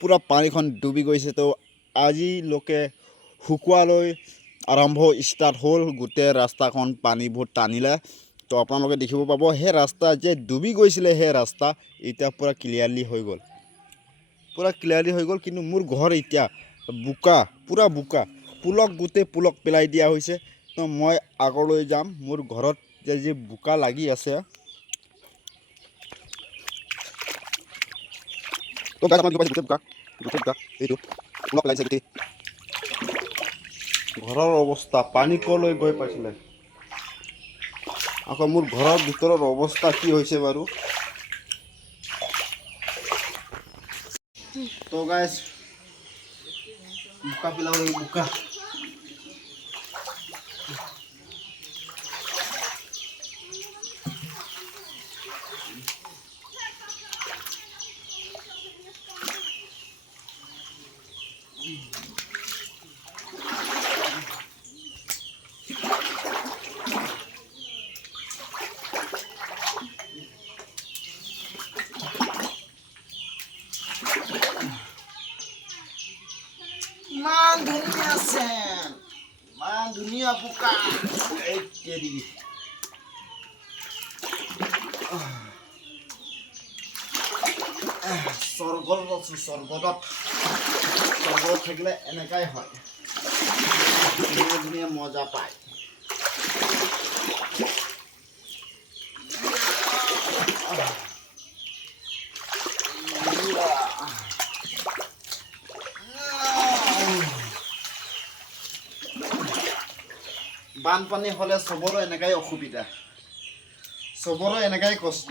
পুৰা পানীখন ডুবি গৈছে। তো আজিলৈকে শুকুৱালৈ আৰম্ভ ষ্টাৰ্ট হ'ল, গোটেই ৰাস্তাখন পানীবোৰ টানিলে। তো আপোনালোকে দেখিব পাব সেই ৰাস্তা যে ডুবি গৈছিলে, সেই ৰাস্তা এতিয়া পুৰা ক্লিয়াৰলি হৈ গ'ল, কিন্তু মোৰ ঘৰ এতিয়া বোকা, পুৰা বোকা, গোটেই পুলক পেলাই দিয়া হৈছে। তো মই আগলৈ যাম, মোৰ ঘৰত যে বোকা লাগি আছে। তো গাইজ আমাৰ গোটেই বোকা, এইটো পুলক পেলাইছে গোটেই ঘৰৰ অৱস্থা। পানী কলৈ গৈ পাইছিলে, আকৌ মোৰ ঘৰৰ ভিতৰৰ অৱস্থা কি হৈছে বাৰু। তো গাইজ বোকা পেলাবলৈ বোকা। ইমান ধুনীয়া আছে, ইমান ধুনীয়া বোকা। স্বৰ্গত আছো, স্বৰ্গত থাকিলে এনেকাই হয়, ধুনীয়া ধুনীয়া মজা পায়। বানপানী হ'লে চবৰে এনেকাই অসুবিধা, চবৰে এনেকাই কষ্ট।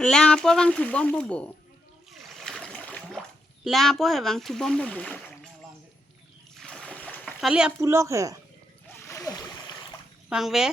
Lang apa bang tu bombo bo. Lang apa hai bang tu bombo bo. Kali apulok hai. Bang ve.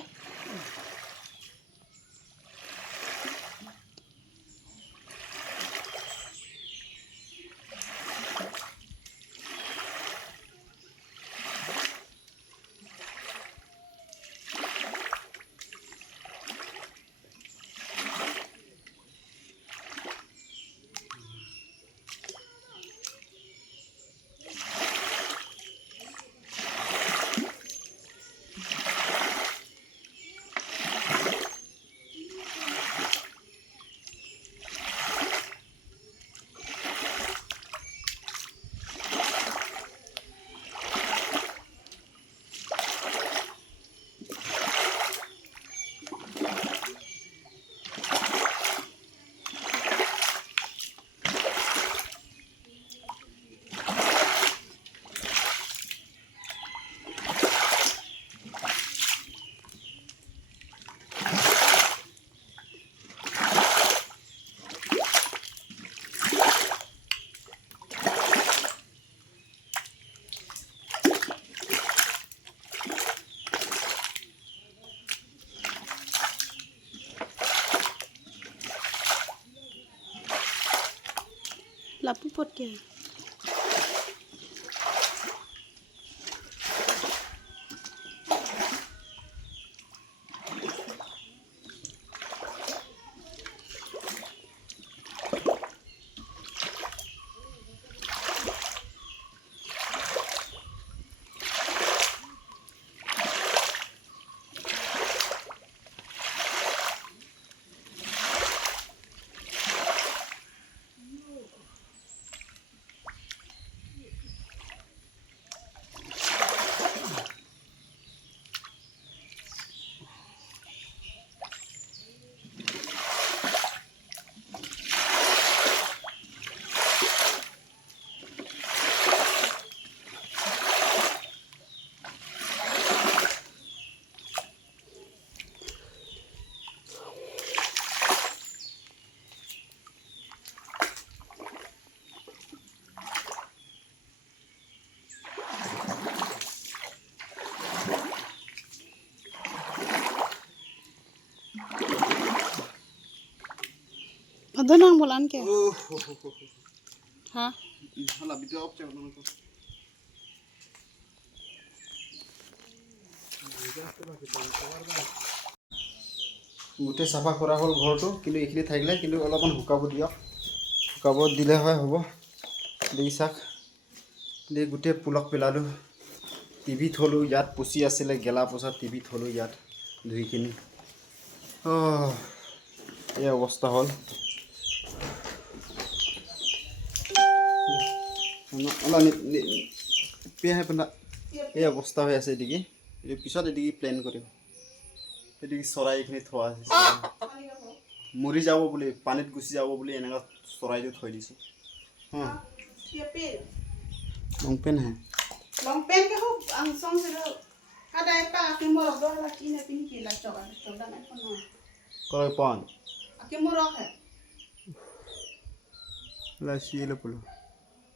Lapu pot ke. Ada nang bolan ke? Ha? Hala video off channel ko. গোটে চাফা কৰা হ'ল ঘৰটো কিন্তু এইখিনি থাকিলে কিন্তু অলপমান শুকাব দিয়ক শুকাব দিলে হয় হ'ব দেখি চাক দে গোটে পুলক পেলালোঁ টিভি থলোঁ ইয়াত পুচি আছিলে গেলা পচা টিভি থলোঁ ইয়াত ধুইখিনি এই অৱস্থা হ'ল এই অৱস্থা হৈ আছে এদিকে পিছত এদিকে প্লেন কৰিম এদিকে চৰাই এইখিনি থোৱা আছে মৰি যাব বুলি পানীত গুচি যাব বুলি এনেকুৱা চৰাইটো থৈ দিছোঁ লং পেন হে Long pen ke ho ang song se do. Kada pa ke mo do la ki na pin ki la choga na kono. কয় পান Ake mo ro he. লা শিলে পুলো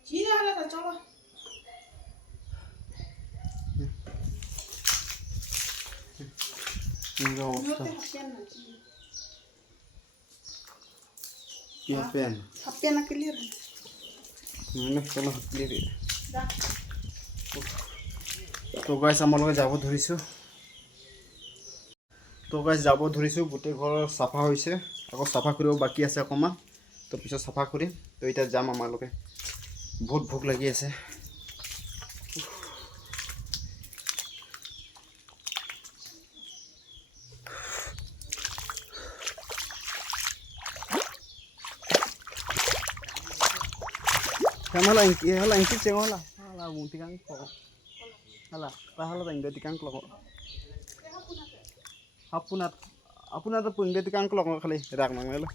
Chi na hala ta choga. এনেকুৱা Yo অৱস্থা te hapian na chi. কি PAN Hapian na clear. মানে চলো clear Da. তো গাইছ আমালোকে যাব ধৰিছোঁ গোটেই ঘৰ চাফা হৈছে আকৌ চাফা কৰিব বাকী আছে অকণমান তো পিছত চাফা কৰিম তো এতিয়া যাম আমালোকে বহুত ভোক লাগি আছে Kamu lah ingkit cengol lah, lah buntikang kok, lah, pahala tak ingkit tikang kok, apunat tuh ingkit tikang kok kali, rak nang melu.